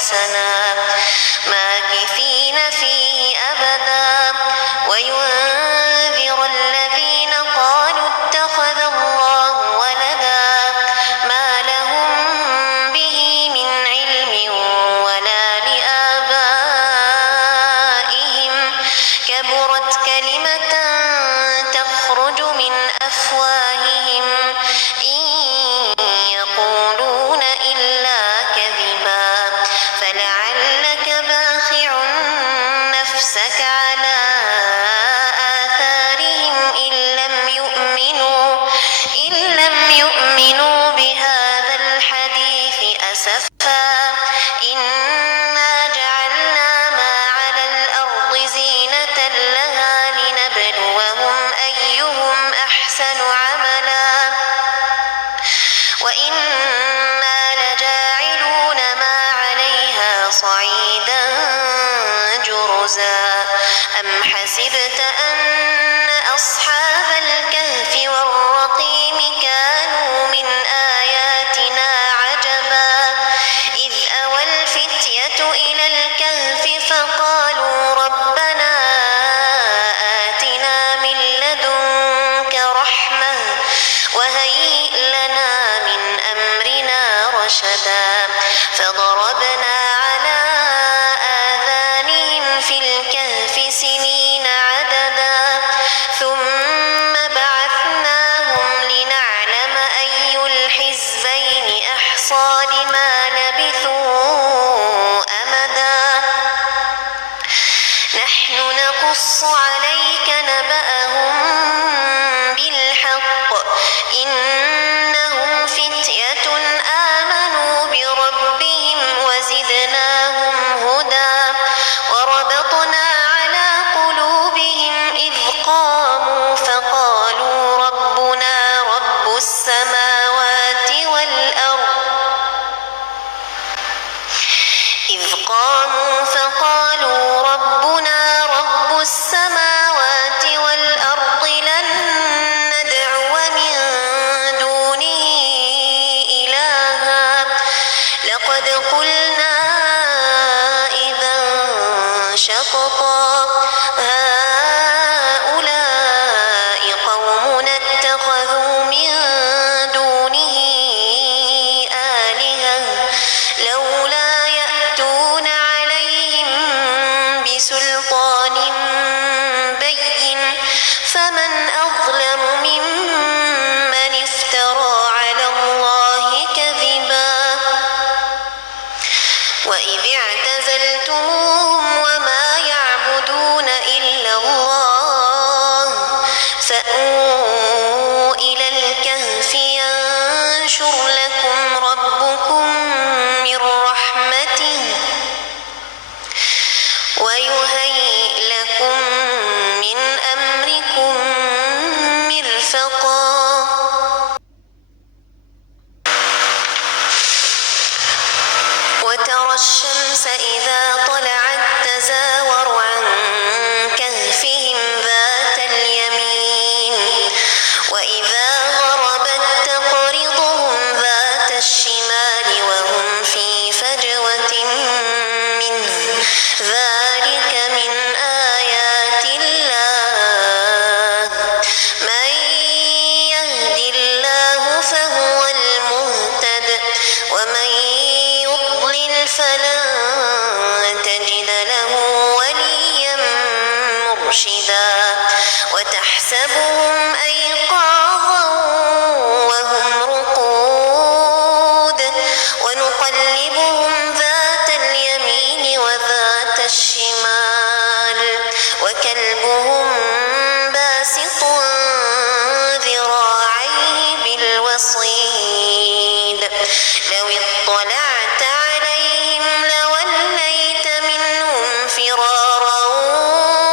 حسنا ماكثين فيه أبدا وينذر الذين قالوا اتخذ الله ولدا ما لهم به من علم ولا لآبائهم كبرت كلمة تخرج من أفواههم إن يقولون إلا كذبا فلعلك باخع نفسك على آثارهم إن لم يؤمنوا بهذا الحديث أسفا إنا جعلنا ما على الأرض زينة لها لنبلوهم أيهم أحسن عملا وإنا لجاعلون ما عليها صعيدا جرزا أم حسبت أن أصحاب الكهف والرقيم كانوا من آياتنا عجبا إذ أوى الفتية إلى الكهف فقالوا ربنا آتنا من لدنك رحمة وهيئ لنا من أمرنا رشدا فضربنا على آذانهم في الكهف سنين عددا ثم بعثناهم لنعلم أي الحزبين أحصى لما لبثوا أمدا نحن نقص عليك نبأهم بالحق إنهم فتية آمنوا بربهم وزدناهم هدى وربطنا على قلوبهم إذ قاموا فقالوا ربنا رب السماوات والأرض لن ندعو من دونه إلها لقد قلنا إذا شططا هؤلاء قومنا اتخذوا من دونه آلهة لولا يأتون عليهم بسلطان بين فمن أظلم ممن افترى على الله كذبا وإذ اعتزلتموهم وما يعبدون إلا الله فأووا إلى الكهف ينشر لكم ربكم من رحمته ويهيئ لكم من أمركم مرفقا وترى الشمس إذا طلعت تزاور عن كهفهم ذات اليمين وإذا غربت تقرضهم ذات الشمال وهم في فجوة منه ذلك من آيات الله من يهد الله فهو المهتد ومن يضلل فلن تجد له وليا مرشدا وتحسبهم أيقاظا وهم رقود ونقلبهم ذات اليمين وذات الشمال وكلبهم باسط ذراعيه بالوصيد لو اطلعت عليهم لوليت منهم فرارا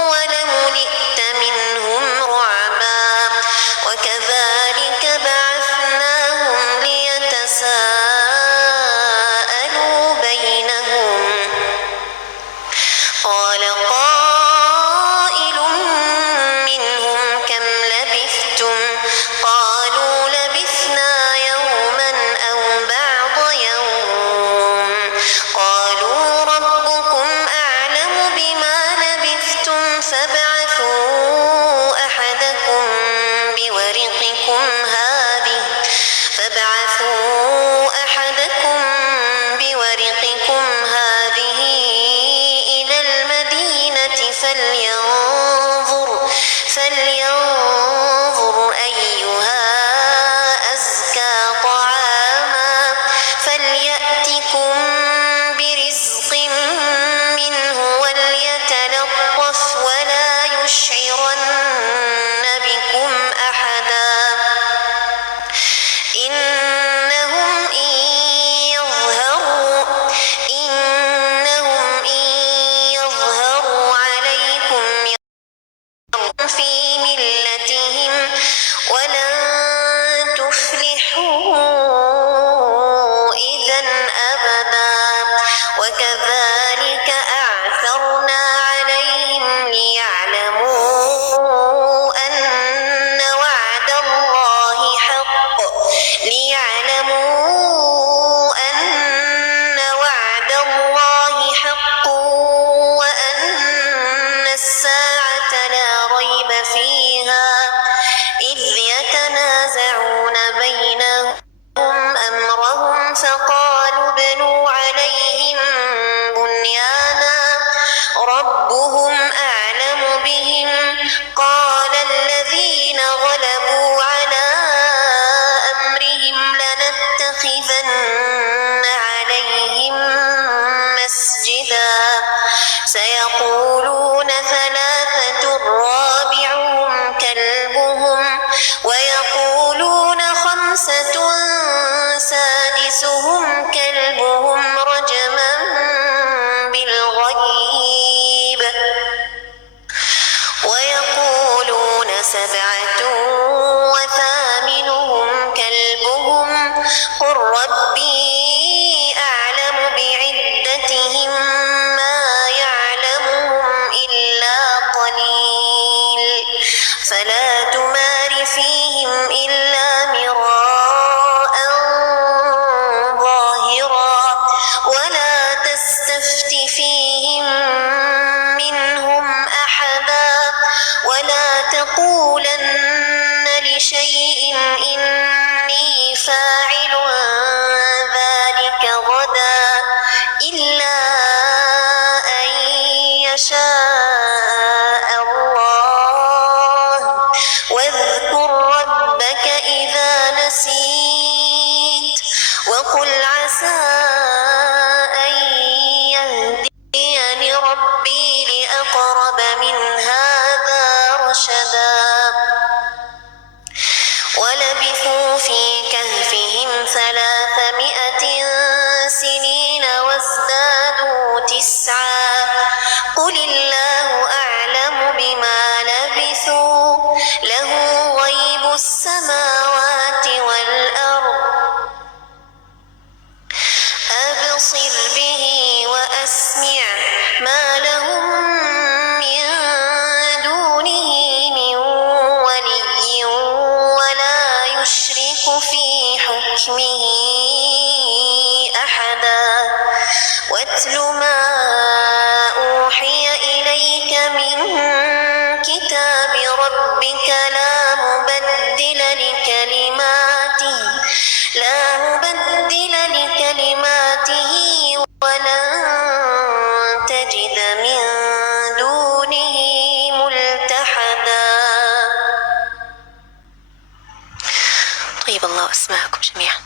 ولملئت منهم رعبا وكذلك بعثناهم ليتساءلوا بينهم قال قائل منهم كم لبثتم قالوا لبثنا يوما أو بعض يوم فابعثوا أحدكم بورقكم هذه إلى المدينة فلينظر أيها أزكى طعاما فليأتكم برزق منه وليتلطف ولا يشعرن بكم أحدا إنهم إن يظهروا عليكم يرجعوا في ملتهم ولن تفلحوا إذا أبدا وكذلك أعثرنا عليهم ليعلموا أن وعد الله حق وأن الساعة لا ريب فيها إذ يتنازعون بينهم أمرهم فقالوا ابنوا عليهم بنيانا ربهم أعلم بهم قال الذين غلبوا على أمرهم لنتخذن عليهم مسجدا سيقولون ثلاثة رابعهم كلبهم ويقولون خمسة سادسهم كلبهم رجما بالغيب ويقولون سبعة وثامنهم كلبهم قل ربي أعلم بعدتهم ما يعلمهم إلا قليل فلا تمار فيهم إلا مراء ظاهرا ولا تستفت فيهم منهم أحدا ولا تقولن لشيء إني فاعل ذلك غدا إلا أن يشاء الله واذكر ربك إذا نسيت وقل عسى أن يهديني ربي لأقرب من هذا رشدا ولبثوا في كهفهم 300 سنين وازدادوا 9 قل الله أعلم بما لبثوا له غيب السماوات والأرض أبصر به وأسمع ما لهم من دونه من ولي ولا يشرك في حكمه أحدا واتل ما أوحي إليك من كتاب ربك لا مبدل لكلماته ولن تجد من دونه ملتحدا. طيب الله أسماءكم جميعا.